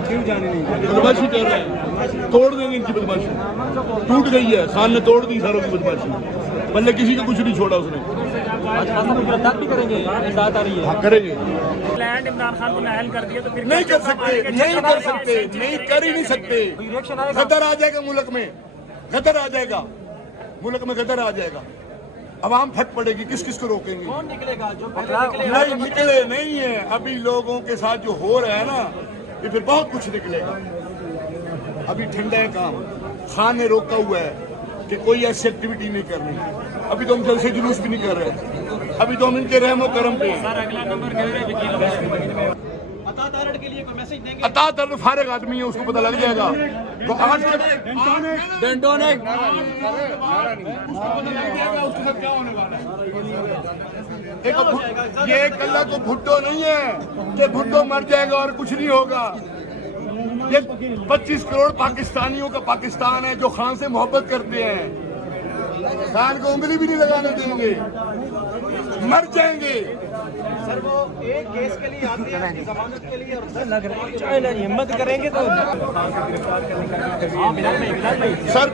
क्यों जाने नहीं देंगे? बदमाशी कर रहे हैं, तोड़ देंगे इनकी बदमाशी। टूट गई है, खान ने तोड़ दी सारों की बदमाशी, पहले किसी को कुछ नहीं छोड़ा उसने। गिरफ्तार भी करेंगे, इजाजत आ रही है। हाँ करेंगे। लैंड इमरान खान को नाअहल कर दिया तो फिर नहीं कर सकते, नहीं कर सकते, नहीं कर ही नहीं सकते। गदर आ जाएगा मुल्क में, गदर आ जाएगा मुल्क में, गदर आ जाएगा। अवाम फट पड़ेगी, किस किस को रोकेंगे? कौन निकलेगा? जो नहीं निकले नहीं है अभी लोगों के साथ जो हो रहा है ना, ये फिर बहुत कुछ निकलेगा। अभी ठंडा है काम, खान ने रोका हुआ है कि कोई ऐसी एक्टिविटी नहीं करनी। अभी तो हम जलसे जुलूस भी नहीं कर रहे, अभी तो हम इनके रहमो करम पे हैं। अगला नंबर कह रहे हैं वकीलों अता के लिए कोई मैसेज देंगे? अता दर्द फारिग आदमी है, उसको पता लग जाएगा। तो आज के डेंटोनिक उसके साथ क्या होने वाला है। ये कल्ला तो भुट्टो नहीं है कि भुट्टो मर जाएगा और कुछ नहीं होगा। ये 25 करोड़ पाकिस्तानियों का पाकिस्तान है जो खान से मोहब्बत करते हैं। खान को उंगली भी नहीं लगाने देंगे, मर जाएंगे। सर वो एक केस के लिए आते हैं, उसकी जमानत के लिए, और हिम्मत करेंगे तो सर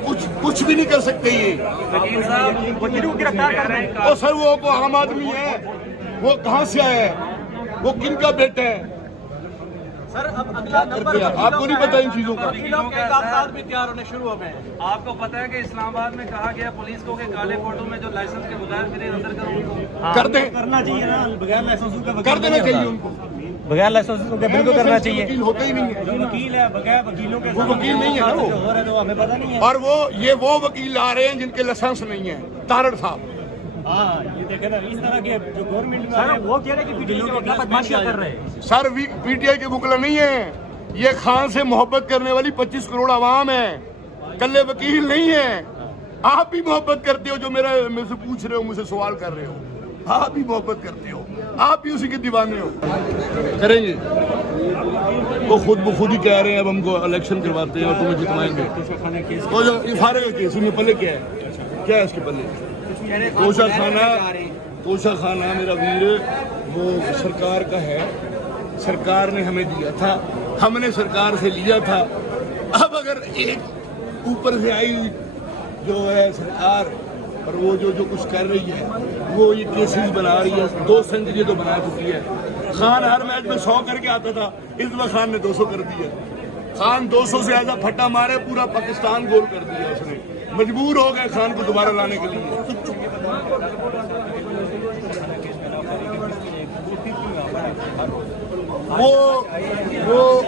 कुछ भी नहीं कर सकते ये। वकीलों को गिरफ्तार कर रहे हैं। और सर वो आम आदमी है, वो कहाँ से आया है, वो किन का बेटा है? सर अब अगला नंबर आपको नहीं पता इन चीजों का? वकीलों के कागजात भी तैयार होने शुरू हो गए हैं। आपको पता है कि इस्लामाबाद में कहा गया पुलिस को कि काले फोटो में जो लाइसेंस के बगैर फिर अंदर करो उनको कर दे, करना चाहिए ना, बगैर लाइसेंस का कर देना चाहिए उनको। बगैर लाइसेंस के बिल्कुल करना चाहिए। वकील होते ही नहीं है, जो वकील है बगैर वकीलों के वो वकील नहीं है ना वो। हो रहा है तो हमें पता नहीं है। और वो वकील आ रहे हैं जिनके लाइसेंस नहीं है। तारड़ साहब, हाँ ये देखे ना, इस तरह के जो गवर्नमेंट में सर वो कह रहे हैं कि पीटीआई के वकील बदमाशियां कर रहे हैं। सर पीटीआई के मुकला नहीं है, ये खान से मोहब्बत करने वाली 25 करोड़ आवाम है, कल्ले वकील नहीं है। आप भी मोहब्बत करते हो जो मुझसे पूछ रहे हो, मुझसे सवाल कर रहे हो, आप भी मोहब्बत करते हो, आप भी उसी के दीवाने हो। करेंगे वो खुद ही कह रहे हैं अब हमको इलेक्शन करवाते हैं और तुम्हें जितवाएंगे। तो जो ये फारे का केस उनमें पल्ले क्या है इसके पल्ले? तोशा खाना मेरा वीर वो सरकार का है, सरकार ने हमें दिया था, हमने सरकार से लिया था। अब अगर एक ऊपर से आई जो है सरकार और वो जो कुछ कर रही है, वो ये केसेस बना रही है, 2 सेंचुरी तो बना चुकी है। खान हर मैच में 100 करके आता था, इस बार खान ने 200 कर दिया। खान 200 से ज्यादा फट्टा मारे, पूरा पाकिस्तान गोल कर दिया उसने। मजबूर हो गए खान को दोबारा लाने के लिए।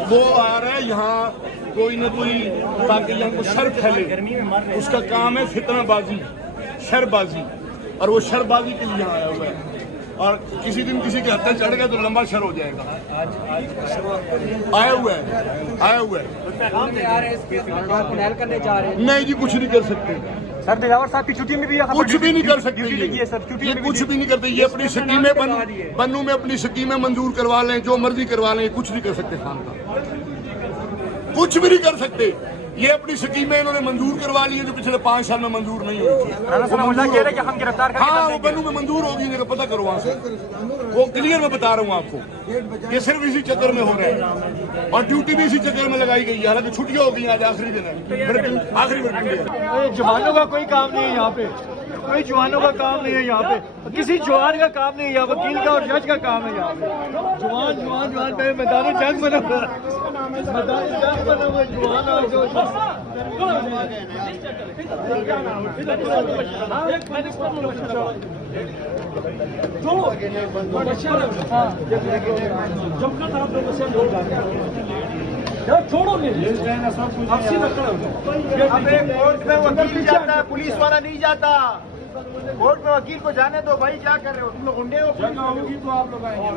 वो आ रहा है यहाँ कोई न कोई ताकि यहाँ को शर फैले, उसका काम है फितनाबाजी, शरबाजी, और वो शरबाजी के लिए यहाँ आया हुआ है। और किसी दिन किसी के हत्या चढ़ गया तो लंबा शर हो जाएगा। आया हुआ है नहीं जी, कुछ नहीं कर सकते सर। दिलावर साहब की छुट्टी में भी कुछ भी नहीं कर सकते ये कुछ भी नहीं करते। ये अपनी स्कीमें बनू में अपनी स्कीमें मंजूर करवा लें, जो मर्जी करवा लें, कुछ नहीं कर सकते। खान का कुछ भी नहीं कर सकते। ये अपनी स्कीमें इन्होंने मंजूर करवा ली है जो पिछले 5 साल में मंजूर नहीं हुई थी। हाँ वो बनू में मंजूर होगी, जगह पता करो वहाँ से, वो क्लियर मैं बता रहा हूँ आपको। ये सिर्फ इसी चक्कर में हो रहा है और ड्यूटी भी इसी चक्कर में लगाई गई है। हालांकि छुट्टियां हो गई, आज आखिरी दिन है, आखिरी वर्किंग डे। जवानों का कोई काम नहीं है यहाँ पे, कोई जवानों का काम नहीं है यहाँ पे, किसी जवान का काम नहीं है यहाँ, वकील का और जज का काम है यहाँ पे। जवान पे मैदान जंग बना हुआ है, मैदान जंग बना हुआ है, जवान और जो छोड़ो कोर्ट में वकील जाता है, पुलिस वाला नहीं जाता। कोर्ट में वकील को जाने दो भाई, क्या कर रहे हो तुम लोग? गुंडे हो, तो आप लोग आएंगे।